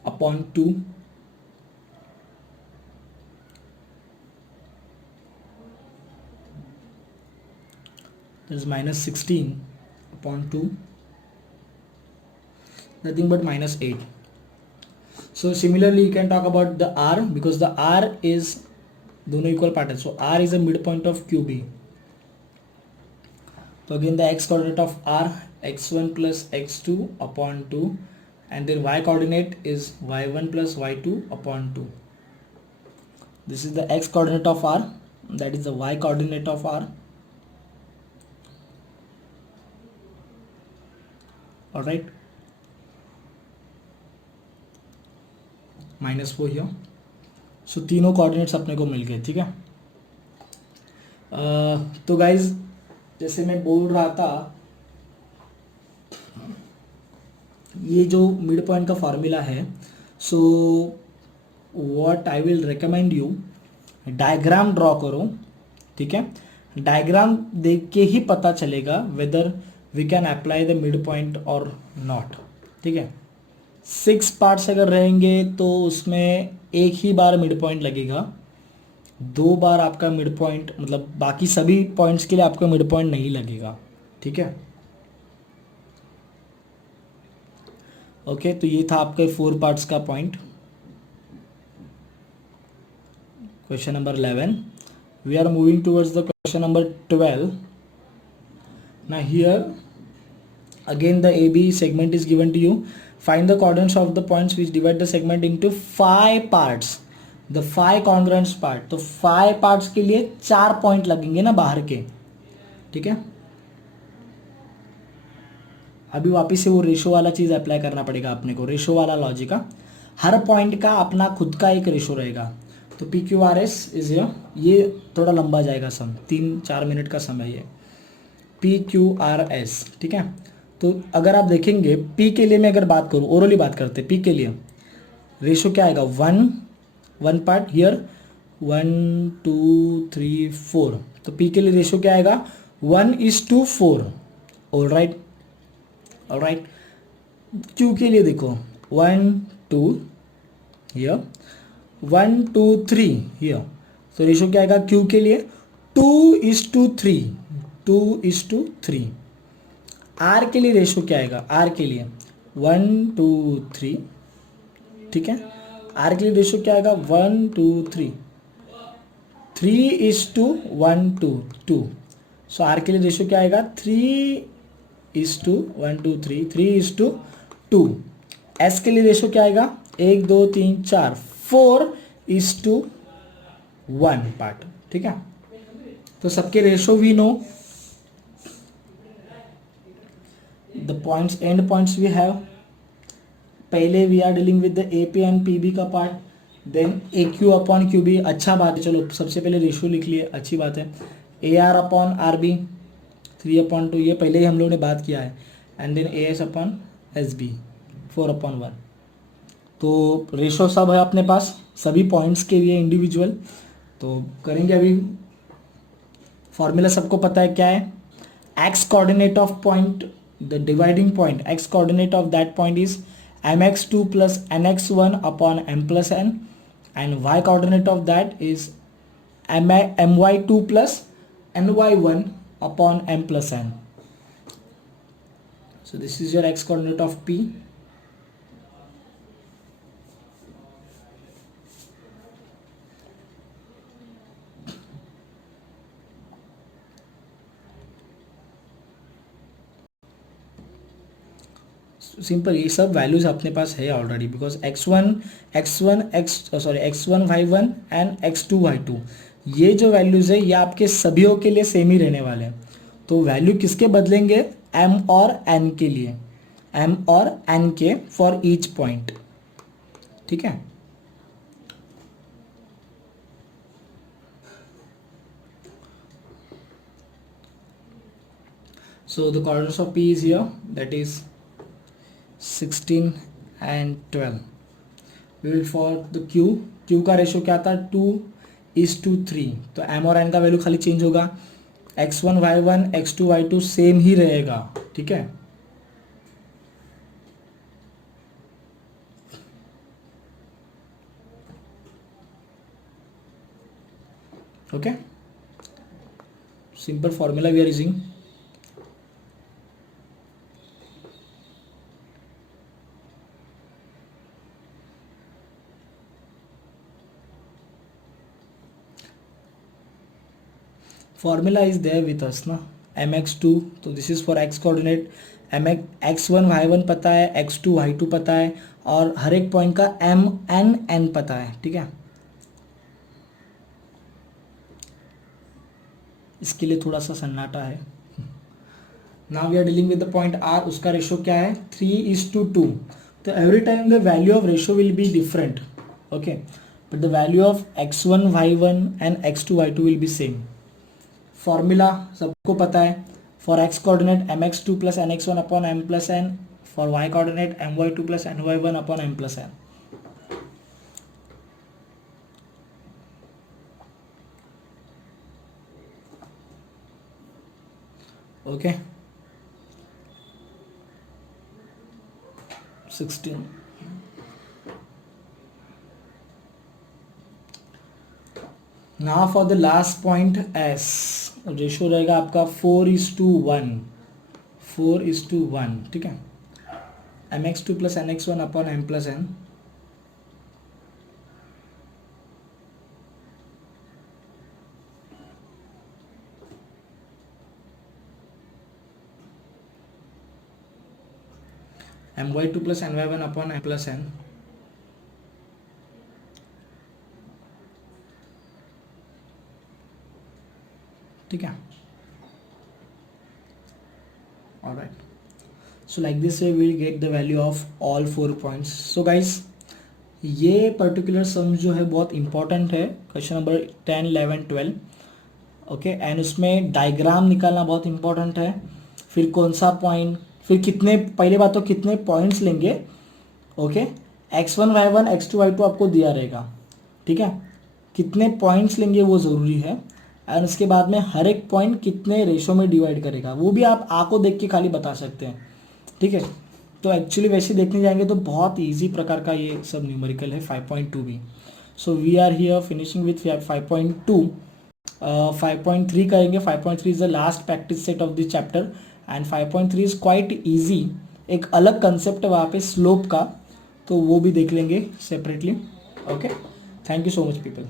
upon 2. That is minus 16 upon 2. Nothing but minus 8. So similarly you can talk about the R, because the R is दोनों equal part है. So R is a midpoint of QB. So again the x coordinate of R, x1 plus x2 upon 2, and then y coordinate is y1 plus y2 upon 2. This is the x coordinate of R, that is the y coordinate of R. Alright. -4 here. सो तीनों coordinates अपने को मिल गए. ठीक है. तो guys जैसे मैं बोल रहा था, ये जो मिड पॉइंट का फॉर्मूला है, so what I will recommend you, diagram draw करो. ठीक है. डायग्राम देख के ही पता चलेगा whether we can apply the mid point और नॉट. ठीक है. 6 पार्ट्स अगर रहेंगे तो उसमें एक ही बार मिड पॉइंट लगेगा, 2 बार आपका मिड पॉइंट, मतलब बाकी सभी पॉइंट्स के लिए आपका मिड पॉइंट नहीं लगेगा. ठीक है. ओके. तो ये था आपके 4 पार्ट्स का point. Question number 11. We are moving towards the question number 12. Now here again the AB segment is given to you. Find the coordinates of the points which divide the segment into 5 parts. The 5 congruent part. तो 5 parts के लिए 4 point लगेंगे ना बाहर के. ठीक है. अभी वापस से वो रेशो वाला चीज अप्लाई करना पड़ेगा अपने को, रेशो वाला लॉजिक का. हर पॉइंट का अपना खुद का एक रेशो रहेगा. तो PQRS इज ये थोड़ा लंबा जाएगा सम, 3-4 मिनट का समय है. PQRS. ठीक है. तो अगर आप देखेंगे P के लिए मैं अगर बात करूँ, ओरली बात करते हैं, P के लिए रेशो क्या आएगा, 1 पार्ट हियर, 1 2 3 4. तो P के लिए रेशो क्या आएगा, 1:4. All right. Q के लिए देखो 1 2 हियर, 1 2 3 हियर. तो रेशो क्या आएगा Q के लिए, 2:3. 2:3. R के लिए रेशो क्या आएगा, R के लिए 1 2 3. ठीक है. R के लिए रेशो क्या आएगा, 1 2 3. 3:1 2 2. सो R के लिए रेशो क्या आएगा, 3:1 2 3 3:2. S के लिए रेशो क्या आएगा, 1 2 3 4 4:1 पार्ट. ठीक है. तो सबके ratio we know. The points, end points we have. पहले we are dealing with the AP and PB का part, then AQ upon QB. अच्छा बात है. चलो सबसे पहले रेशियो लिख लिए, अच्छी बात है. AR upon RB 3/2, ये पहले ही हम लोगों ने बात किया है. And then AS upon SB 4/1. तो रेशो सब है अपने पास, सभी पॉइंट्स के लिए इंडिविजुअल. तो करेंगे अभी. फॉर्मूला सबको पता है क्या है. X coordinate of point, the dividing point, x coordinate of that point is mx2 plus nx1 upon m plus n, and y coordinate of that is my2 plus ny1 upon m plus n. So this is your x coordinate of P. Simple, ये सब values अपने पास है already, because x1 y1 and x2 y2, ये जो values है ये आपके सभीयों के लिए सेम ही रहने वाले हैं. तो वैल्यू किसके बदलेंगे, m और n के लिए, m और n के फॉर ईच पॉइंट. ठीक है. So the coordinates of P is here, that is 16 and 12. We will for the Q का रेशो क्या था 2:3. तो M और N का वैल्यू खाली चेंज होगा, x1 y1 x2 y2 same ही रहेगा, ठीक है. Okay, simple formula we are using. Formula is there with us ना, mx2, तो this is for x coordinate, x1 y1 पता है, x2 y2 पता है, और हर एक पॉइंट का m n पता है, ठीक है. इसके लिए थोड़ा सा सन्नाटा है. Now we are dealing with the point r, उसका रेशो क्या है 3:2. तो every time the value of ratio will be different, okay, but the value of x1 y1 and x2 y2 will be same. Formula सबको पता है, for x coordinate mx2 plus nx1 upon m plus n, for y coordinate my2 plus ny1 upon m plus n. Okay, 16. Now for the last point S, ratio रहेगा आपका 4:1, 4:1, ठीक है. mx2 plus nx1 upon m plus n. my2 plus ny1 upon m plus n. ठीक है. Alright, so like this way we will get the value of all 4 points. So guys, ये particular sum जो है बहुत important है, question number 10, 11, 12, okay. And उसमें diagram निकालना बहुत इंपॉर्टेंट है. फिर कौन सा पॉइंट, फिर कितने, पहले बात तो कितने पॉइंट्स लेंगे, okay. x1 y1 x2 y2 आपको दिया रहेगा, ठीक है. कितने पॉइंट्स लेंगे वो ज़रूरी है. एंड उसके बाद में हर एक पॉइंट कितने रेशो में डिवाइड करेगा वो भी आप को देख के खाली बता सकते हैं, ठीक है. तो एक्चुअली वैसे देखने जाएंगे तो बहुत इजी प्रकार का ये सब न्यूमेरिकल है 5.2 भी. So we are here finishing with 5.2. 5.3 करेंगे. 5.3 is the last practice set of this chapter and 5.3 is quite easy. एक अलग कंसेप्ट है वहाँ पे स्लोप का, तो वो भी देख लेंगे separately. Okay, thank you so much people.